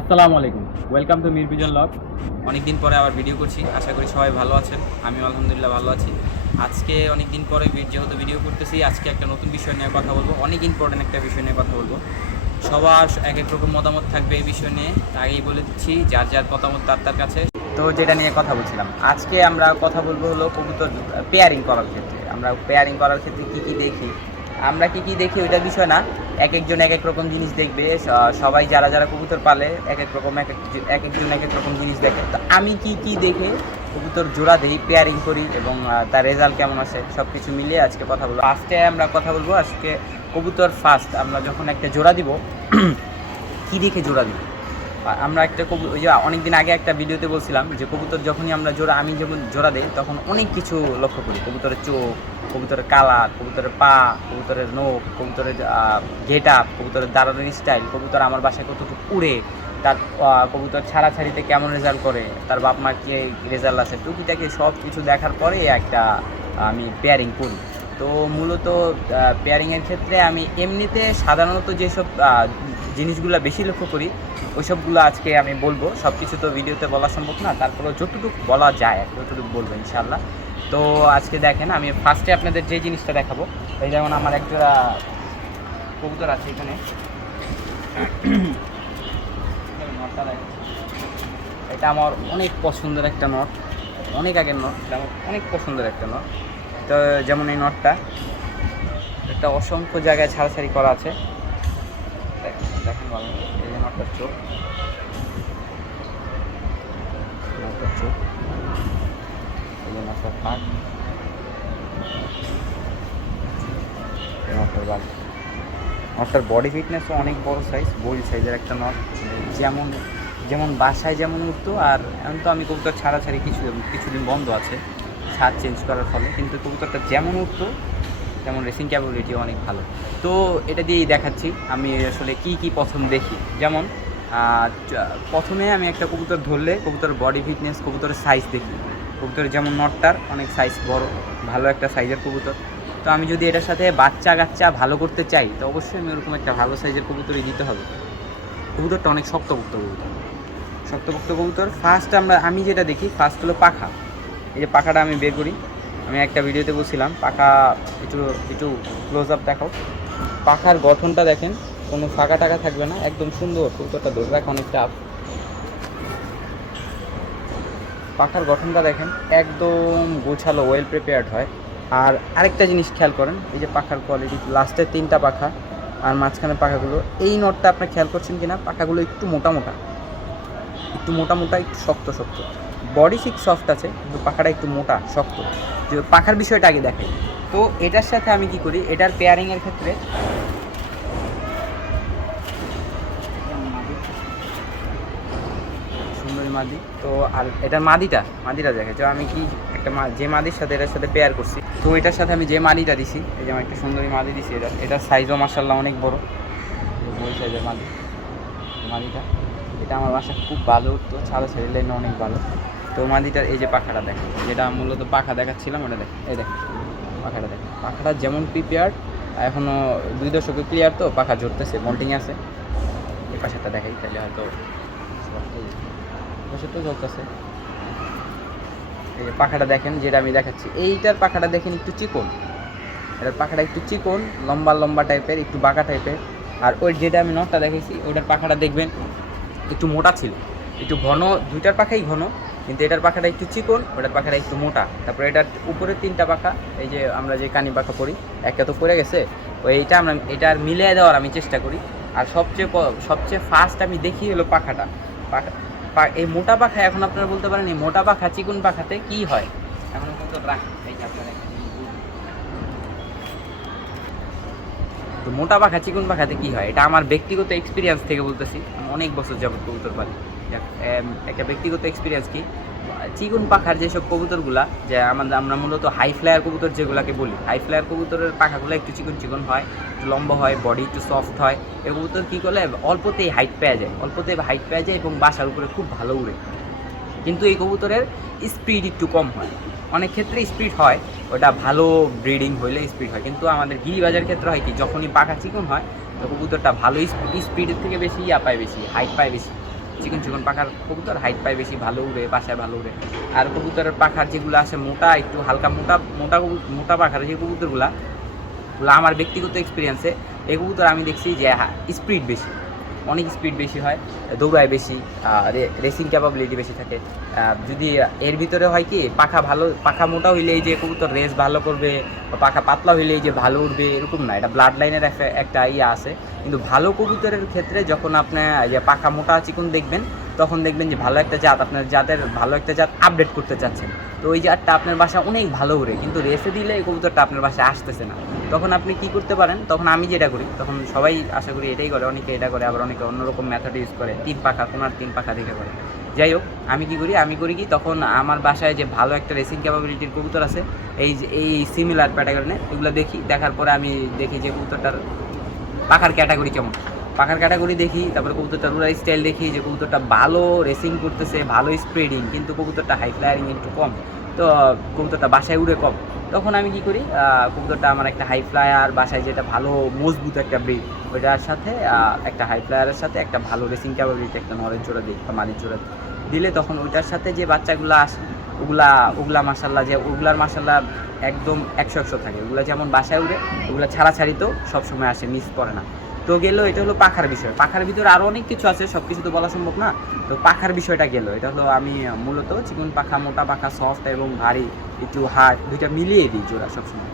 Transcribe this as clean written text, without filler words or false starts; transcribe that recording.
আসসালামু আলাইকুম, welcome to মিরপিজন log. অনেক দিন পরে আবার ভিডিও করছি। আশা করি সবাই ভালো আছেন। আমি আলহামদুলিল্লাহ ভালো আছি। আজকে অনেক দিন পরে যেহেতু ভিডিও করতেছি, আজকে একটা নতুন বিষয় নিয়ে কথা বলবো। অনেক ইম্পর্টেন্ট একটা বিষয় নিয়ে কথা বলবো। সবার এক এক রকম মতামত থাকবে এই বিষয় নিয়ে। আগেই বলে দিচ্ছি, যার যার মতামত তার তার কাছে। তো যেটা নিয়ে কথা বলছিলাম, আজকে আমরা কথা বলবো হলো কবুতর পেয়ারিং করার ক্ষেত্রে। আমরা পেয়ারিং করার ক্ষেত্রে কী কী দেখি, আমরা কী কী দেখি ওইটা বিষয় না। এক একজন এক এক রকম জিনিস দেখবে। সবাই যারা যারা কবুতর পালে এক এক রকম একজন এক এক রকম জিনিস দেখে। তো আমি কি কি দেখে কবুতর জোড়া দিই, পেয়ারিং করি এবং তার রেজাল্ট কেমন আসে, সব কিছু মিলিয়ে আজকে কথা বলবো। ফার্স্টে আমরা কথা বলবো আজকে কবুতর আমরা যখন একটা জোড়া দিব কী দেখে জোড়া দিব। আমরা একটা ওই যে অনেকদিন আগে একটা ভিডিওতে বলছিলাম যে কবুতর যখনই আমি যখন জোড়া দিই তখন অনেক কিছু লক্ষ্য করি। কবুতরের চোখ, কবুতরের কালার, কবুতরের পা, কবুতরের নখ, কবুতরের গেট আপ, কবুতরের দাঁড়ানোর স্টাইল, কবুতর আমার বাসায় কতটুকু উড়ে, তার কবুতর ছাড়াছাড়িতে কেমন রেজাল্ট করে, তার বাপ মার কি রেজাল্ট আসে, টুকিটাকি সব কিছু দেখার পরে একটা আমি পেয়ারিং করি। তো মূলত পেয়ারিংয়ের ক্ষেত্রে আমি এমনিতে সাধারণত যেসব জিনিসগুলো বেশি লক্ষ্য করি ওইসবগুলো আজকে আমি বলবো। সব কিছু তো ভিডিওতে বলা সম্ভব না, তারপরেও যতটুকু বলা যায় ততটুকু বলবো ইনশাল্লাহ। তো আজকে দেখেন, আমি ফার্স্টে আপনাদের যে জিনিসটা দেখাবো, এই যেমন আমার একজোড়া কবুতর আছে এখানে। নটটা দেখেন, এটা আমার অনেক পছন্দের একটা নট, অনেক আগের নট, এটা আমার অনেক পছন্দের একটা নট। তো যেমন এই নটটা, একটা অসংখ্য জায়গায় ছাড়াছাড়ি করা আছে। দেখেন ভালো, এই যে নটটার চোখ, নটটার চোখ, এই যে নটটার পাক, নটটার বাল, নটটার বডি ফিটনেসও অনেক বড় সাইজ, বড়ি সাইজের একটা নট। যেমন যেমন বাসায় যেমন উঠতো, আর এখন তো আমি কবুতর ছাড়াছাড়ি কিছুদিন বন্ধ আছে ছাদ চেঞ্জ করার ফলে, কিন্তু কবুতরটা যেমন উঠতো তেমন রেসিং ক্যাপাবিলিটিও অনেক ভালো। তো এটা দিয়েই দেখাচ্ছি আমি আসলে কি কি পছন্দ দেখি। যেমন প্রথমে আমি একটা কবুতর ধরলে কবুতরের বডি ফিটনেস, কবুতরের সাইজ দেখি। কবুতরের যেমন নটটার অনেক সাইজ বড়, ভালো একটা সাইজের কবুতর। তো আমি যদি এটার সাথে বাচ্চা কাচ্চা ভালো করতে চাই তো অবশ্যই আমি ওরকম একটা ভালো সাইজের কবুতরই দিতে হবে। কবুতরটা অনেক শক্তপোক্ত কবুতর, শক্তপোক্ত কবুতর। আমি যেটা দেখি ফার্স্ট হলো পাখা। এই যে পাখাটা আমি বের করি, আমি একটা ভিডিওতে বলছিলাম পাখা একটু একটু ক্লোজ আপ দেখাও। পাখার গঠনটা দেখেন, কোনো ফাঁকা টাকা থাকবে না, একদম সুন্দর। কবুতরটা ধরে রাখা অনেক টাফ। পাখার গঠনটা দেখেন, একদম গোছালো, ওয়েল প্রিপেয়ার্ড হয়। আর আরেকটা জিনিস খেয়াল করেন, এই যে পাখার কোয়ালিটি, লাস্টের 3টা পাখা আর মাঝখানের পাখাগুলো, এই নটটা আপনি খেয়াল করছেন কিনা, পাখাগুলো একটু মোটা মোটা, একটু মোটা মোটা, একটু শক্ত শক্ত। বডি ঠিক সফট আছে কিন্তু পাখাটা একটু মোটা শক্ত। যে পাখার বিষয়টা আগে দেখাই। তো এটার সাথে আমি কি করি, এটার পেয়ারিংয়ের ক্ষেত্রে সুন্দরী মাদি। তো আর এটার মাদিটা দেখে যে আমি কি একটা যে মাদির সাথে এটার সাথে পেয়ার করছি, তো এটার সাথে আমি যে মাদিটা দিছি, এই যে আমি একটা সুন্দরী মাদি দিছি, এটার সাইজও মার্শাল্লাহ অনেক বড়, বড় সাইজের মাদিটা। এটা আমার বাসা খুব ভালো উঠতো, ছাড়া ছেড়ে অনেক ভালো। তো মাদিটার এই যে পাখাটা দেখেন, যেটা মূলত পাখা দেখাচ্ছিলাম ওটা দেখেন, এই দেখেন পাখাটা দেখেন। পাখাটা যেমন প্রিপেয়ার্ড, এখনও 2 দশকে ক্লিয়ার, তো পাখা জড়তেছে, মল্টিং আছে। এই পাশেরটা দেখাই তাহলে হয়তো বসে তো চলতেছে। এই যে পাখাটা দেখেন, যেটা আমি দেখাচ্ছি, এইটার পাখাটা দেখেন একটু চিকন, এটার পাখাটা একটু চিকন, লম্বা লম্বা টাইপের, একটু বাঁকা টাইপের। আর ওই যেটা আমি নটটা দেখেছি ওইটার পাখাটা দেখবেন একটু মোটা ছিল, একটু ঘন। দুইটার পাখাই ঘন, কিন্তু এটার পাখাটা একটু চিকন, ওটার পাখাটা একটু মোটা। তারপরে এটার উপরে 3টা পাখা, এই যে আমরা যে কানি পাখা পরি, একটা তো পড়ে গেছে, এইটা এটার মিলিয়ে দেওয়ার আমি চেষ্টা করি। আর সবচেয়ে ফার্স্ট আমি দেখি হলো পাখাটা। এই মোটা পাখা, এখন আপনারা বলতে পারেন এই মোটা পাখা চিকন পাখাতে কি হয়, এখন কিন্তু এই যে আপনারা তো মোটা পাখা চিকন পাখাতে কী হয়, এটা আমার ব্যক্তিগত এক্সপিরিয়েন্স থেকে বলতেছি। আমি অনেক বছর যাবত কবুতর পালি। একটা ব্যক্তিগত এক্সপিরিয়েন্স কি, চিকন পাখার যেসব কবুতরগুলা, যে আমরা মূলত হাই ফ্লায়ার কবুতর যেগুলোকে বলি, হাই ফ্লায়ার কবুতরের পাখাগুলো একটু চিকন চিকন হয়, একটু লম্বা হয়, বডি একটু সফট হয়। এই কবুতর কী করলে অল্পতেই হাইট পেয়ে যায় এবং বাসার উপরে খুব ভালো উড়ে। কিন্তু এই কবুতরের স্পিড একটু কম হয়, অনেক ক্ষেত্রে স্পিড হয়, ওটা ভালো ব্রিডিং হইলে স্পিড হয়। কিন্তু আমাদের গিরিবাজার ক্ষেত্রে হয় কি, যখনই পাখা চিকন হয় তো কবুতরটা ভালো স্পিডের থেকে বেশি পায়, বেশি হাইট পায় বেশি। চিকন চিকন পাখার কবুতর হাইট পায় বেশি, ভালো উড়ে, বাসায় ভালো উড়ে। আর কবুতরের পাখার যেগুলো আসে মোটা, একটু হালকা মোটা মোটা মোটা পাখার যে কবুতরগুলো, আমার ব্যক্তিগত এক্সপিরিয়েন্সে এই কবুতর আমি দেখছি যে স্পিড বেশি, অনেক স্পিড বেশি হয়, দৌড়ায় বেশি, রেসিং ক্যাপাবিলিটি বেশি থাকে। যদি এর ভিতরে হয় কি পাখা ভালো, পাখা মোটা হইলে এই যে কবুতর রেস ভালো করবে, বা পাখা পাতলা হইলে এই যে ভালো উঠবে, এরকম না। এটা ব্লাড লাইনের একটা ইয়ে আছে। কিন্তু ভালো কবুতরের ক্ষেত্রে যখন আপনি যে পাখা মোটা চিকন দেখবেন, তখন দেখবেন যে ভালো একটা জাত, আপনার জাতের ভালো একটা জাত আপডেট করতে চাচ্ছেন, তো ওই জাতটা আপনার বাসা অনেক ভালো উড়ে, কিন্তু রেসে দিলে এই কবুতরটা আপনার বাসায় আসতেছে না। তখন আপনি কি করতে পারেন, তখন আমি যেটা করি, তখন সবাই আশা করি এটাই করে, অনেকে এটা করে, আবার অনেকে অন্যরকম মেথড ইউজ করে, 3 পাখা, কোনার 3 পাখা দেখে করে। যাই হোক, আমি করি কি তখন আমার বাসায় যে ভালো একটা রেসিং ক্যাপাবিলিটির কবুতর আছে, এই সিমিলার প্যাটাগর্নে, এগুলো দেখার পরে আমি দেখি যে কবুতরটার পাখার ক্যাটাগরি কেমন, পাখার ক্যাটাগরি দেখি, তারপরে কবুতরটার উড়ার স্টাইল দেখি, যে কবুতরটা ভালো রেসিং করতেছে, ভালো স্প্রেডিং, কিন্তু কবুতরটা হাই ফ্লায়ারিং একটু কম, তো কবুতরটা বাসায় উড়ে কম। তখন আমি কি করি, কবুতরটা আমার একটা হাই ফ্লায়ার বাসায়, যেটা ভালো মজবুত একটা ব্রিড, ওইটার সাথে একটা হাই ফ্লায়ারের সাথে একটা ভালো রেসিং ক্যাপাবিলিটি একটা নরের জোড়া দিই বা মালির জোড়া দিলে, তখন ওইটার সাথে যে বাচ্চাগুলো আসে ওগুলা মাসাল্লাহ, যে ওগুলার মাসাল্লাহ একদম 100 থাকে। ওগুলা যেমন বাসায় উড়ে, ওগুলা ছাড়াছাড়িতেও সবসময় আসে, মিস করে না। তো গেল, এটা হলো পাখার বিষয়। পাখার ভিতরে আরও অনেক কিছু আছে, সব কিছু তো বলা সম্ভব না। তো পাখার বিষয়টা গেল, এটা হলো আমি মূলত চিকন পাখা, মোটা পাখা, সফট এবং ভারী, একটু হার্ড, দুইটা মিলিয়ে দিই জোড়া সবসময়।